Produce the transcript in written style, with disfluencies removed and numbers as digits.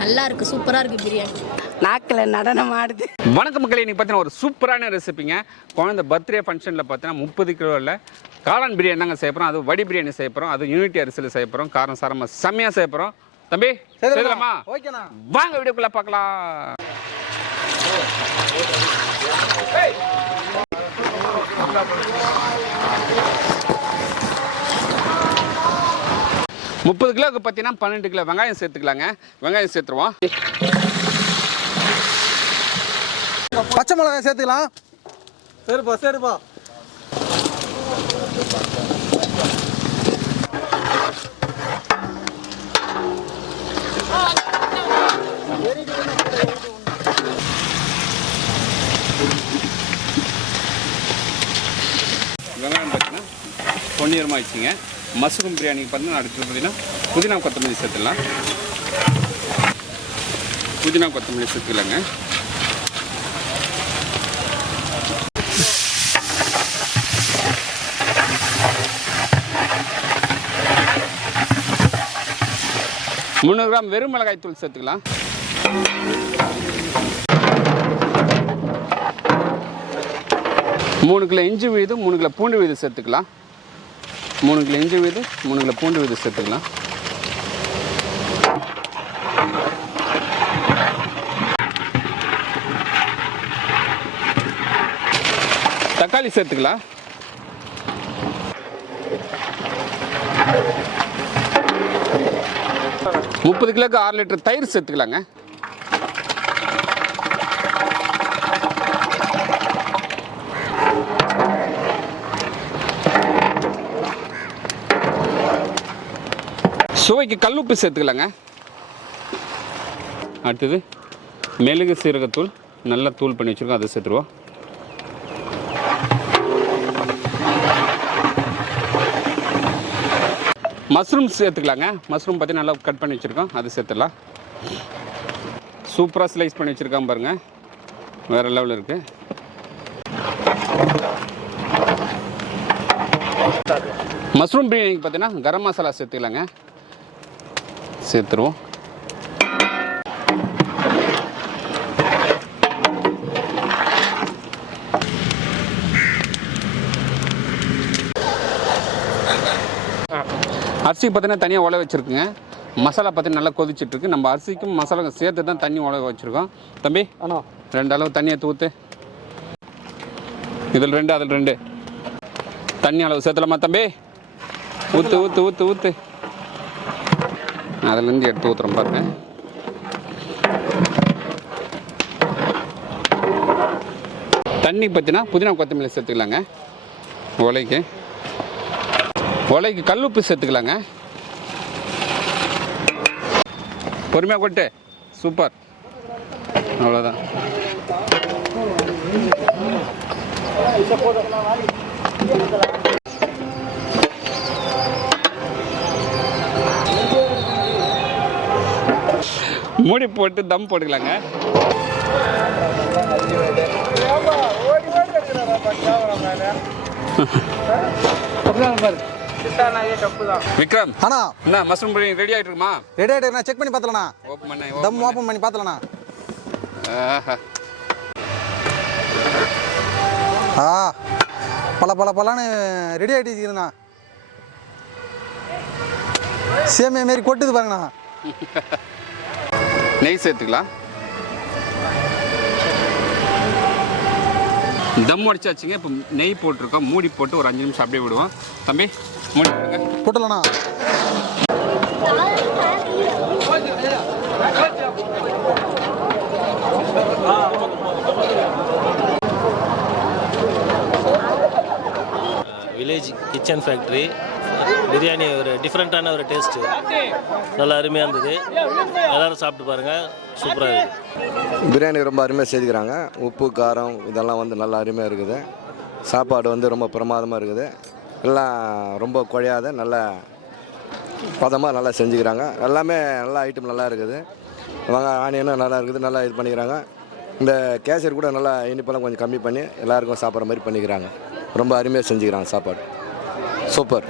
நல்லா இருக்கு, சூப்பராக இருக்குது பிரியாணி. நாக்கில் நடனம் ஆடுது. வணக்கம் மக்களே, இன்னைக்கு பார்த்தீங்கன்னா ஒரு சூப்பரான ரெசிபிங்க. குழந்தை பர்த்டே ஃபங்க்ஷனில் பார்த்தீங்கன்னா 30 கிலோவில் காளான் பிரியாணி தாங்க செய்ய போகிறோம். அது வடி பிரியாணி செய்ய போகிறோம். அது யூனிட்டி அரிசியில் செய்ய போகிறோம். காரம் சாரமாக செம்மையாக செய்ய போகிறோம். தம்பி செய்யலாமா? ஓகேண்ணா, வாங்க வீடியோக்குள்ளே பார்க்கலாம். முப்பது கிலோவுக்கு பார்த்தீங்கன்னா 12 கிலோ வெங்காயம் சேர்த்துக்கலாங்க. வெங்காயம் சேர்த்துருவோம். பச்சை மிளகாய் சேர்த்துக்கலாம். சரிப்பா சரிப்பா. வெங்காயம் பார்த்தீங்கன்னா பொன்னிறமாக ஆயிடுச்சுங்க. மஷ்ரூம் பிரியாணிக்கு பார்த்தீங்கன்னா அடுத்து பார்த்தீங்கன்னா புதினா கொத்தமல்லி சேர்த்துடலாம். புதினா கொத்தமல்லி சேர்த்துக்கலாங்க. முந்நூறு கிராம் வெறும் மிளகாய் தூள் சேர்த்துக்கலாம். மூணு கிலோ இஞ்சி விழுது, 3 கிலோ பூண்டு விழுது சேர்த்துக்கலாம். 3 கிலோ இஞ்சி விழுது, 3 கிலோ பூண்டு விழுது சேர்த்துக்கலாம். தக்காளி சேர்த்துக்கலாம். முப்பது கிலோக்கு 6 லிட்டர் தயிர் சேர்த்துக்கலாங்க. சுவைக்கு கல்லுப்பு சேர்த்துக்கலாங்க. அடுத்தது மிளகு சீரகத்தூள் நல்லா தூள் பண்ணி வச்சுருக்கோம், அதை சேர்த்துருவோம். மஷ்ரூம் சேர்த்துக்கலாங்க. மஷ்ரூம் பற்றி நல்லா கட் பண்ணி வச்சுருக்கோம், அது சேர்த்துடலாம். சூப்பராக ஸ்லைஸ் பண்ணி வச்சுருக்கான் பாருங்கள், வேறு லெவலில் இருக்குது. மஷ்ரூம் பிரியாணிக்கு பார்த்தீங்கன்னா கரம் மசாலா சேர்த்துக்கலாங்க. சேர்த்துருவோம். அரிசி பார்த்தீங்கன்னா தனியாக உழ வச்சுருக்குங்க. மசாலா பார்த்தீங்கன்னா நல்லா கொதிச்சுட்ருக்கு. நம்ம அரிசிக்கும் மசாலா சேர்த்து தான் தண்ணி உழ வச்சுருக்கோம். தம்பி அண்ணா 2 அளவு தண்ணியை ஊற்று. இதில் 2 அதில் 2 தண்ணி அளவு சேர்த்துலாமா தம்பி? ஊற்று ஊற்று ஊற்று ஊற்று. அதுலேருந்து எடுத்து ஊற்றுறோம் பாருங்க. தண்ணி பார்த்தீங்கன்னா புதினா கொத்தமல்லி சேர்த்துக்கலாங்க. உலைக்கு கல்லுப்பு சேர்த்துக்கலாங்க. பொறுமையாக கொட்டு. சூப்பர், அவ்வளோதான். மூடி போட்டு தம் போட்டுக்கலாங்க. விக்ரம் அண்ணா, என்ன மஷ்ரூம் பிரியாணி ரெடி ஆகிட்டு இருக்குமா? ரெடி ஆகிட்டு செக் பண்ணி பார்த்தலண்ணா. ஓப்பன் பண்ண தம் ஓப்பன் பண்ணி பார்த்தலண்ணா. பல பல பலான்னு ரெடி ஆகிட்டு இருக்குதுண்ணா. சேமியா மாரி கொட்டுது பாருங்கண்ணா. நெய் சேர்த்துக்கலாம். தம் அடிச்சாச்சுங்க. இப்போ நெய் போட்டிருக்கோம். மூடி போட்டு ஒரு 5 நிமிஷம் அப்படியே விடுவோம். தம்பி மூடி போடுங்க. போட்டலண்ணா. வில்லேஜ் கிச்சன் ஃபேக்ட்ரி பிரியாணி ஒரு டிஃப்ரெண்ட்டான ஒரு டேஸ்ட்டு, நல்லா அருமையாக இருந்தது. எல்லோரும் சாப்பிட்டு பாருங்கள், சூப்பராக இருக்குது. பிரியாணி ரொம்ப அருமையாக செஞ்சுக்கிறாங்க. உப்பு காரம் இதெல்லாம் வந்து நல்லா அருமையாக இருக்குது. சாப்பாடு வந்து ரொம்ப பிரமாதமாக இருக்குது. எல்லாம் ரொம்ப குழையாத நல்ல பதமாக நல்லா செஞ்சுக்கிறாங்க. எல்லாமே நல்லா ஐட்டம் நல்லா இருக்குது. ஆனியனும் நல்லா இருக்குது, நல்லா இது பண்ணிக்கிறாங்க. இந்த கேசரி கூட நல்லா இனிப்பெல்லாம் கொஞ்சம் கம்மி பண்ணி எல்லாருக்கும் சாப்பிட்ற மாதிரி பண்ணிக்கிறாங்க. ரொம்ப அருமையாக செஞ்சுக்கிறாங்க சாப்பாடு. சூப்பர்.